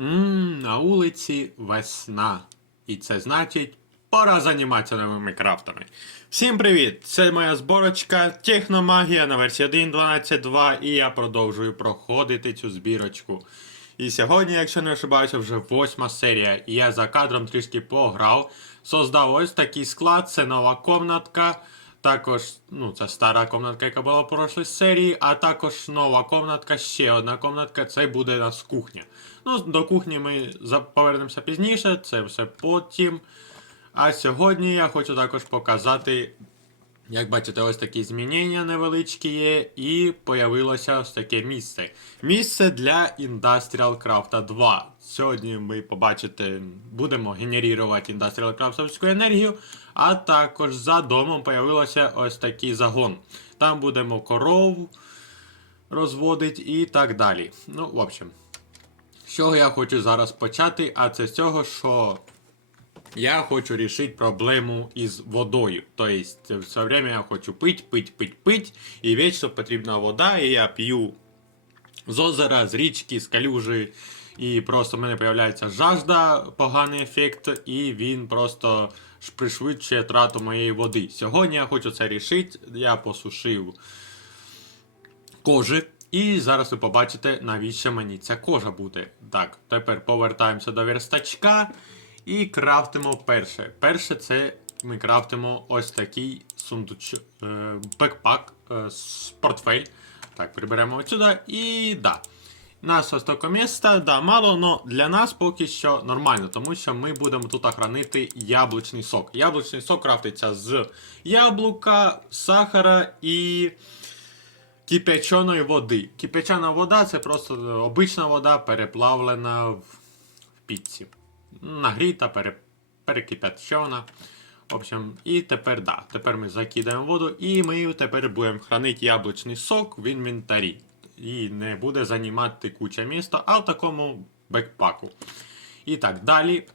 Ммм, на вулиці весна. І це значить, пора займатися новими крафтами. Всім привіт! Це моя зборочка Техномагія на версії 1.12.2 і я продовжую проходити цю збірочку. І сьогодні, якщо не ошибаюся, вже восьма серія, і я за кадром трішки пограв. Создав ось такий склад, це нова комнатка. Також, ну, це стара комнатка, яка була в прошлій серії, а також нова комнатка, ще одна комнатка, це буде у нас кухня. Ну, до кухні ми повернемося пізніше, це все потім. А сьогодні я хочу також показати, як бачите, ось такі змінення невеличкі є, і появилося ось таке місце. Місце для Industrial Craft 2. Сьогодні ми побачите, будемо генерувати Industrial Craftовську енергію, а також за домом появилося ось такий загон. Там будемо коров розводити і так далі. Ну, в общем, з чого я хочу зараз почати, а це з цього, що я хочу рішити проблему із водою. Тобто, все время я хочу пить, пить, пить, пить, і вічно потрібна вода, і я п'ю з озера, з річки, з калюжі, і просто в мене з'являється жажда, поганий ефект, і він просто пришвидшує трату моєї води. Сьогодні я хочу це рішити. Я посушив кожи. І зараз ви побачите, навіщо мені ця кожа буде. Так, тепер повертаємося до верстачка і крафтимо перше. Перше це ми крафтимо ось такий сундуч, е, бекпак, е, з портфель. Так, приберемо отсюди і да. Нас ось таке місце, да, мало, але для нас поки що нормально, тому що ми будемо тут хранити яблучний сок. Яблучний сок крафтиться з яблука, сахара і кипяченої води. Кипячена вода це просто обична вода, переплавлена в, в піці. Нагріта, пере, перекипячена. В общем, і тепер да. Тепер ми закидаємо воду і ми тепер будемо хранити яблучний сок в інвентарі. І не буде займати куча міста, а в такому бекпаку. І так, далі.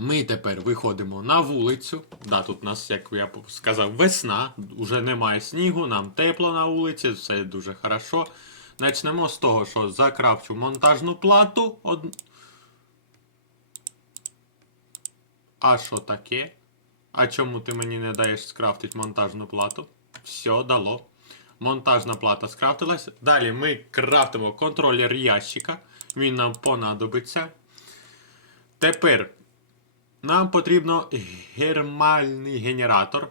Ми тепер виходимо на вулицю. Да, тут у нас, як я сказав, весна, вже немає снігу, нам тепло на вулиці, все дуже хорошо. Почнемо з того, що закрафчу монтажну плату. Од... А що таке? А чому ти мені не даєш скрафтити монтажну плату? Все, дало. Монтажна плата скрафтилась. Далі ми крафтимо контролер ящика. Він нам понадобиться. Тепер нам потрібно гермальний генератор.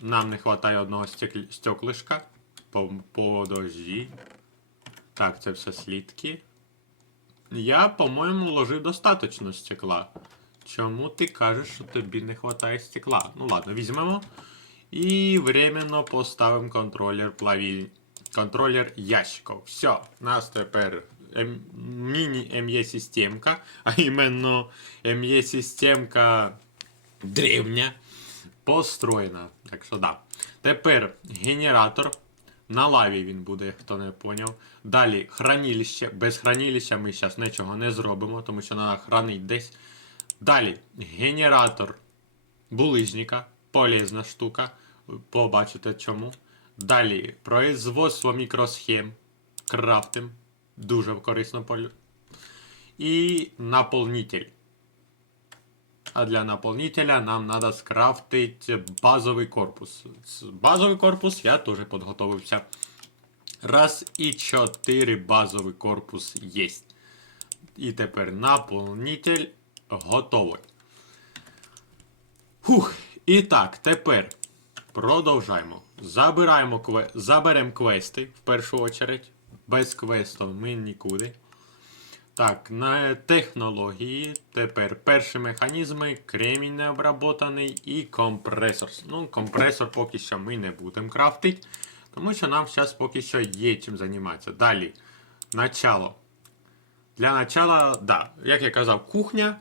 Нам не вистачає одного стекл- стеклишка. По- Подожди. Так, це все слідки. Я, по-моєму, ложив достатньо стекла. Чому ти кажеш, що тобі не вистачає стекла? Ну ладно, візьмемо. І временно поставимо контролер плавіль. Контролер ящиків. Все, нас тепер. міні-МЄ-системка, а іменно МЄ-системка древня, построєна. Так що да. Тепер генератор. На лаві він буде, хто не поняв. Далі хранилище. Без хранилища ми зараз нічого не зробимо, тому що треба хранити десь. Далі генератор булижника. Полезна штука. Побачите чому. Далі производство мікросхем. Крафтим. Дуже корисно полю. І наполнитель. А для наполнителя нам треба скрафтити базовий корпус. Базовий корпус я теж підготовився. Раз і чотири базовий корпус є. І тепер наповнитель готовий. Фух. І так, тепер продовжаємо. Забираємо кве... Заберемо квести в першу очередь. Без квестів ми нікуди. Так, на технології. Тепер перші механізми, кремінь необработаний і компресор. Ну, компресор поки що ми не будемо крафтити, тому що нам зараз поки що є чим займатися. Далі. Начало. Для начала, да, як я казав, кухня.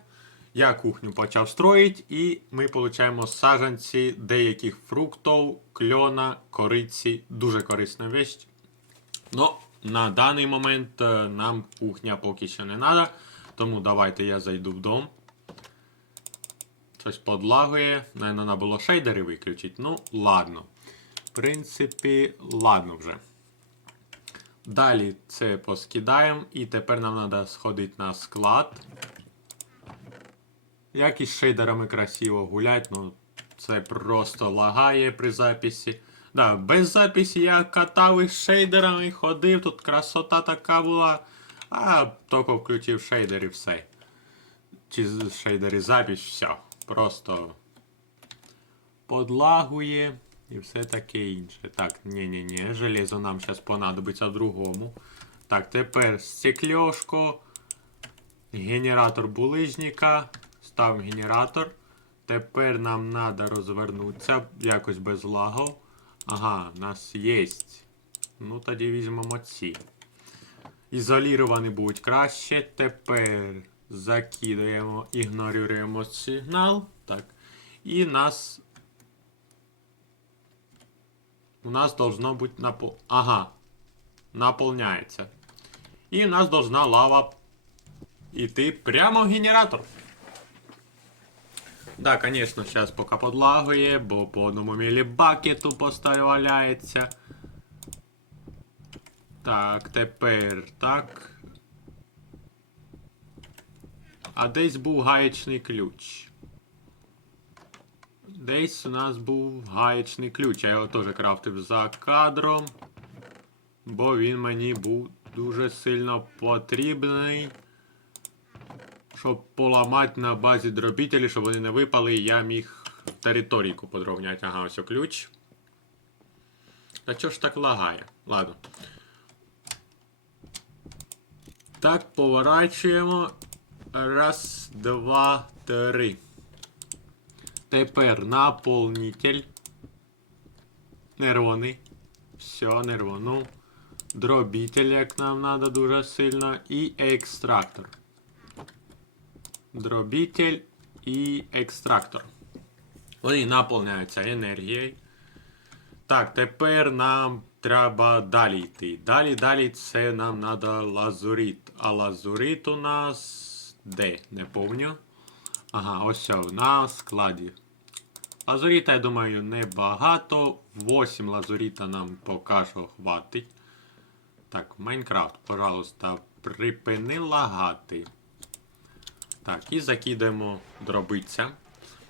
Я кухню почав строїти, і ми отримуємо саджанці деяких фруктів, кльона, кориці. Дуже корисна вещь. Ну, на даний момент е, нам кухня поки що не треба. Тому давайте я зайду в дом. Щось подлагує. Наверно, треба було шейдери виключити. Ну, ладно. В принципі, ладно вже. Далі це поскидаємо. І тепер нам треба сходити на склад. Як із шейдерами красиво гулять, ну це просто лагає при записі. Да, без записі я катав із шейдерами, ходив, тут красота така була. А тільки включив шейдер і все. Чи з- шейдер і запись, все. Просто подлагує і все таке інше. Так, ні-ні-ні, железо нам зараз понадобиться в другому. Так, тепер стекльошко, генератор булижника, ставимо генератор. Тепер нам треба розвернутися якось без лагу. Ага, нас є. Ну тоді візьмемо ці. Ізоліровані будуть краще. Тепер закидаємо, ігноруємо сигнал. Так. І нас. У нас должно бути напол... Ага. Наполняється. І у нас должна лава йти прямо в генератор. Да, конечно, сейчас поки подлагує, бо по одному мілібакету постою валяється. Так, тепер так. А десь був гаєчний ключ. Десь у нас був гаєчний ключ. Я його теж крафтив за кадром. Бо він мені був дуже сильно потрібний. Щоб поламати на базі дробітелі, щоб вони не випали, я міг територійку подровняти. Ага, ось ключ. Та чого ж так лагає? Ладно. Так, поворачуємо. Раз, два, три. Тепер наповнитель. Нервоний. Все, нервонув. Дробітель, як нам треба дуже сильно. І екстрактор. Дробітель і екстрактор. Вони наповняються енергією. Так, тепер нам треба далі йти. Далі, далі це нам треба лазурит. А лазурит у нас де? Не помню. Ага, ось на складі. Лазуріта, я думаю, небагато. 8 лазуріта нам поки що хватить. Так, Майнкрафт, пожалуйста, припини лагати. Так, і закидаємо дробиця.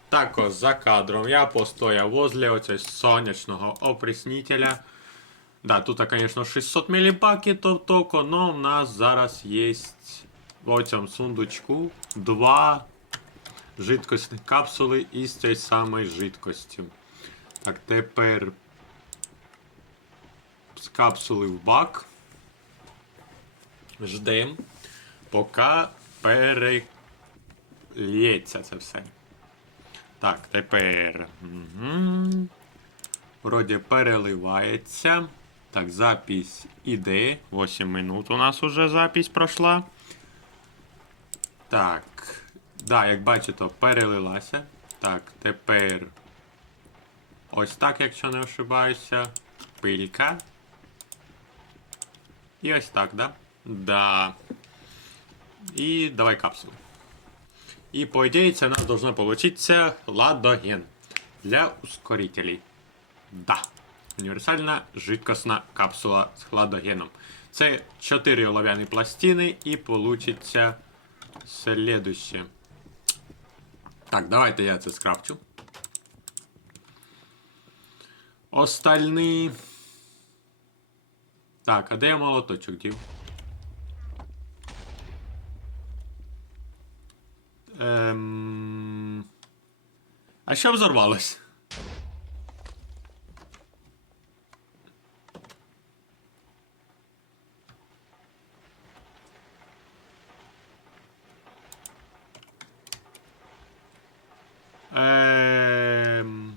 Також за кадром я постояв возле оцього сонячного опреснителя. Да, тут, звісно, 600 мілібакетів тільки, но в нас зараз є в цьому сундучку два жидкосних капсули із цієї самої жидкості. Так, тепер з капсули в бак. Ждем, поки перельється це все. Так, тепер. Угу. Вроді переливається. Так, запись іде. 8 минут у нас уже запись пройшла. Так. Да, як бачите, перелилася. Так, тепер. Ось так, якщо не ошибаюся. Пилька. І ось так, да? Да. І давай капсулу. И по идее у нас должно получиться ладоген для ускорителей. Да. Універсальна жидкосна капсула з хладогеном. Це 4 олов'яні пластини і получиться следующее. Так, давайте я це скрафчу. Остальні. Так, а де я молоточок дів? Ем... А що взорвалось? Ем...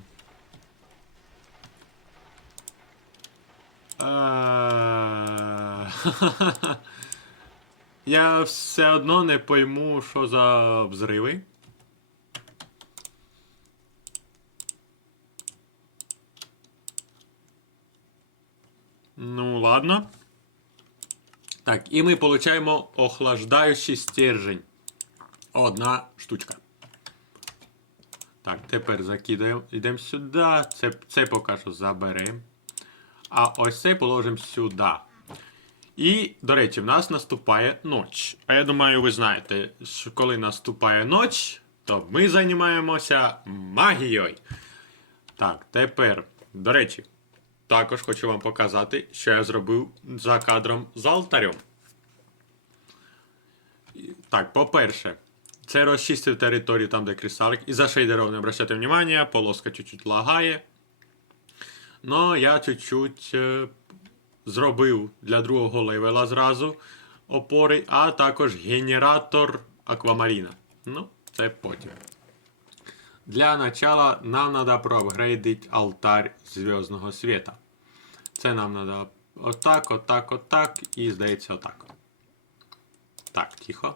Е, Я все одно не пойму, що за взриви. Ну, ладно. Так, і ми получаємо охлаждаючий стержень. Одна штучка. Так, тепер закидаємо. Йдемо сюди. Це, це поки що заберемо. А ось це положимо сюди. І, до речі, в нас наступає ніч. А я думаю, ви знаєте, що коли наступає ніч, то ми займаємося магією. Так, тепер, до речі, також хочу вам показати, що я зробив за кадром з алтарем. Так, по-перше, це розчистив територію там, де кристалик. І за шейдером не обращайте внимання, полоска чуть-чуть лагає. Но я чуть-чуть е, зробив для другого левела зразу опори, а також генератор аквамаріна. Ну, це потім. Для начала нам треба проапгрейдити алтарь зв'язного світа. Це нам треба отак, отак, отак і здається отак. Так, тихо.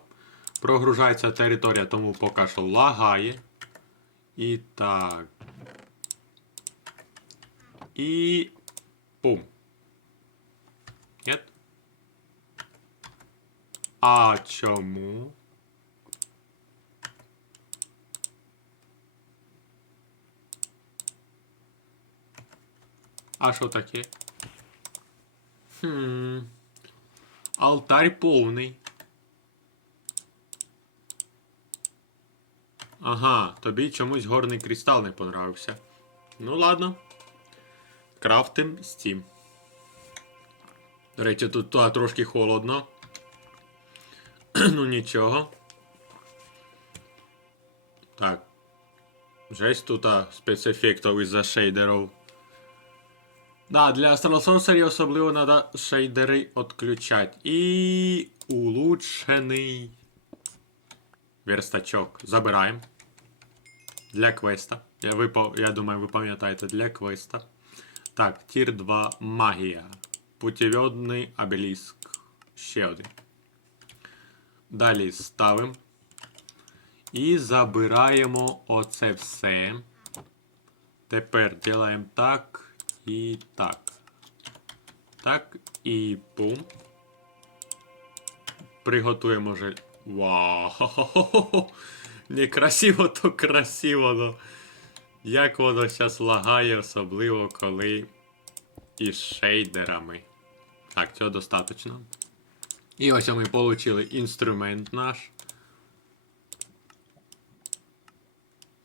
Прогружається територія, тому поки що лагає. І так. І. Пум. Нет? А чому? А що таке? Хм. Алтарь повний. Ага, тобі чомусь горний кристал не понравився. Ну ладно. Крафтим Steam. До речі, тут а, трошки холодно. ну нічого. Так. Жесть тут спецефектів із-за шейдерів. Да, для Астралосорсері особливо треба шейдери відключати. І улучшений верстачок. Забираємо. Для квеста. Я, ви, по- я думаю, ви пам'ятаєте, для квеста. Так, тір 2 магія. Путеводний обеліск. Ще один. Далі ставимо. І забираємо оце все. Тепер робимо так і так. Так і пум. Приготуємо жель. Вау! Не красиво, то красиво. Ну. Як воно зараз лагає, особливо коли із шейдерами. Так, цього достатньо. І ось ми отримали інструмент наш.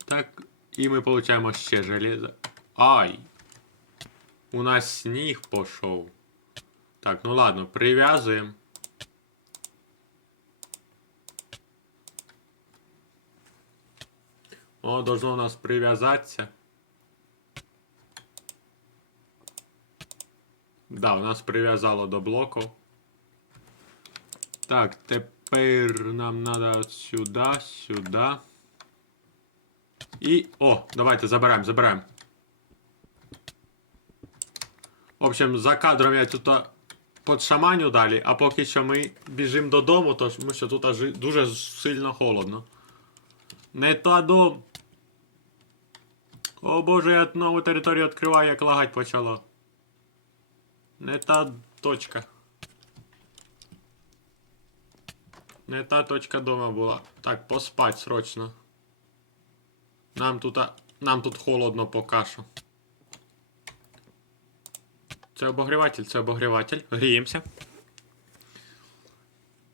Так, і ми отримуємо ще железо. Ай! У нас сніг пішов. Так, ну ладно, прив'язуємо. О, должно у нас прив'язатися. Да, у нас прив'язало до блоку. Так, тепер нам треба сюди, сюди. І. О, давайте забираємо, забираємо. В общем, за кадром я тут подшаманю далі, а поки що ми біжимо додому, тому що тут дуже сильно холодно. Не то дом. О боже, я нову територію відкриваю, як лагать почало. Не та точка. Не та точка дома була. Так, поспать срочно. Нам тут, нам тут холодно поки що. Це обогріватель, це обогріватель. Гріємося.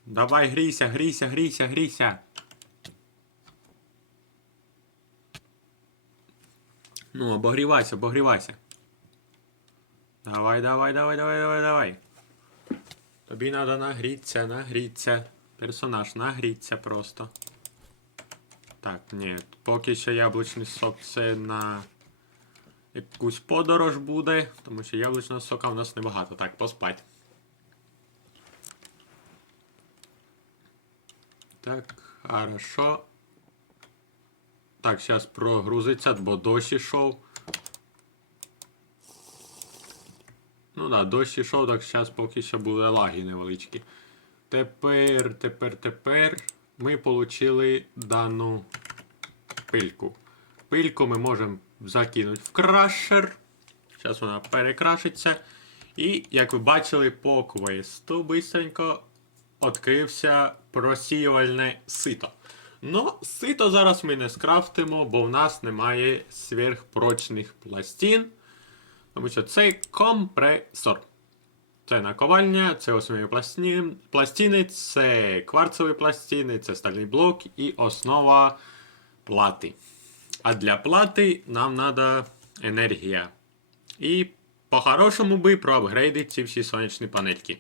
Давай, грійся, грійся, грійся, грійся. Ну, обогрівайся, обогрівайся. Давай, давай, давай, давай, давай, давай. Тобі треба нагріться, нагріться. Персонаж, нагріться просто. Так, ні, поки що яблучний сок це на якусь подорож буде, тому що яблучного сока у нас небагато. Так, поспать. Так, хорошо. Так, зараз прогрузиться, бо дощ ішов. Да, дощ ішов, так зараз поки що були лаги невеличкі. Тепер, тепер, тепер ми отримали дану пильку. Пильку ми можемо закинути в крашер. Зараз вона перекрашиться. І, як ви бачили, по квесту бистренько відкрився просіювальне сито. Ну, сито зараз ми не скрафтимо, бо в нас немає сверхпрочних пластин. Тому що це компресор. Це наковальня, це осьмові пластини, пластини, це кварцеві пластини, це стальний блок і основа плати. А для плати нам треба енергія. І по-хорошому би проапгрейдити ці всі сонячні панельки.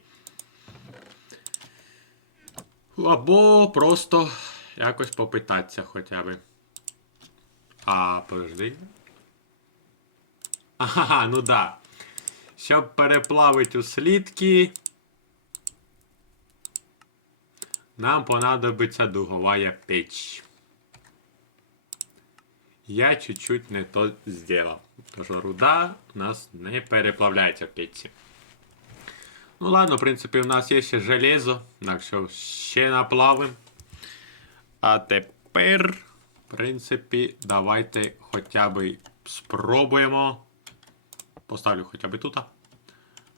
Або просто якось попитатися хоча б. А, подожди. Ага, ну да. Щоб переплавити у слідки, нам понадобиться дуговая печь. Я чуть-чуть не то сделал. Тож руда у нас не переплавляється в печці. Ну ладно, в принципі, у нас є ще железо, так що ще наплавим. А тепер, в принципі, давайте хоча б спробуємо. Поставлю хоча б тут.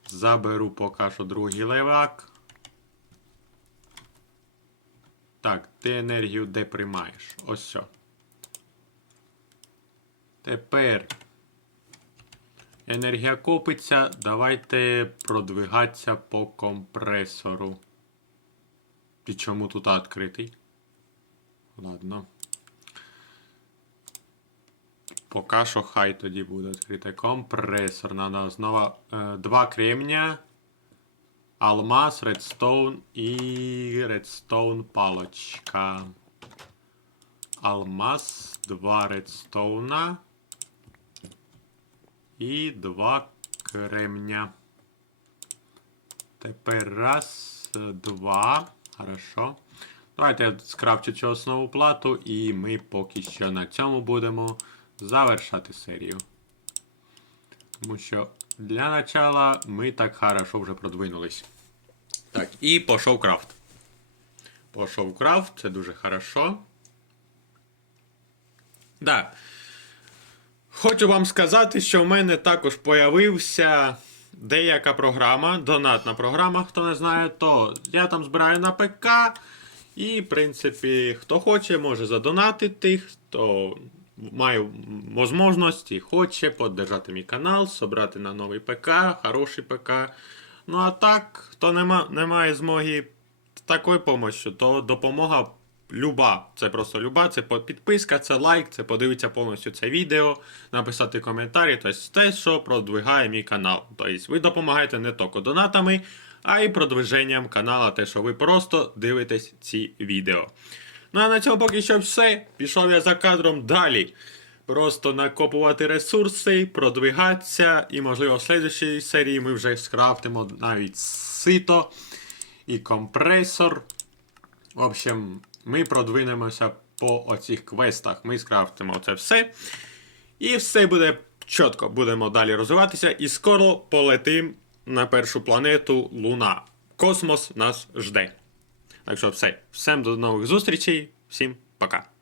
Заберу поки що другий левак. Так, ти енергію де приймаєш? Ось все. Тепер енергія копиться. Давайте продвигатися по компресору. І чому тут відкритий? Ладно. Поки що хай тоді буде відкритий компресор. Надо знову е, два кремня, алмаз, редстоун і редстоун палочка. Алмаз, два редстоуна і два кремня. Тепер раз, два. Хорошо. Давайте я скрафчу цю основу плату, і ми поки що на цьому будемо завершати серію. Тому що для начала ми так хорошо вже продвинулись. Так, і пішов крафт. Пішов крафт, це дуже хорошо. Да. Хочу вам сказати, що в мене також появився деяка програма, донатна програма, хто не знає, то я там збираю на ПК. І, в принципі, хто хоче, може задонатити, хто має можливість і хоче підтримати мій канал, собрати на новий ПК, хороший ПК. Ну а так, хто не має змоги такої допомоги, то допомога люба. Це просто люба, це підписка, це лайк, це подивитися повністю це відео, написати коментарі, тобто те, що продвигає мій канал. Тобто ви допомагаєте не тільки донатами, а й продвиженням канала, те, що ви просто дивитесь ці відео. Ну а на цьому поки що все. Пішов я за кадром далі. Просто накопувати ресурси, продвигатися, і, можливо, в слідчій серії ми вже скрафтимо навіть сито і компресор. В общем, ми продвинемося по оцих квестах. Ми скрафтимо це все. І все буде чітко. Будемо далі розвиватися. І скоро полетим на першу планету Луна. Космос нас жде. Так що все. Всім до нових зустрічей. Всім пока.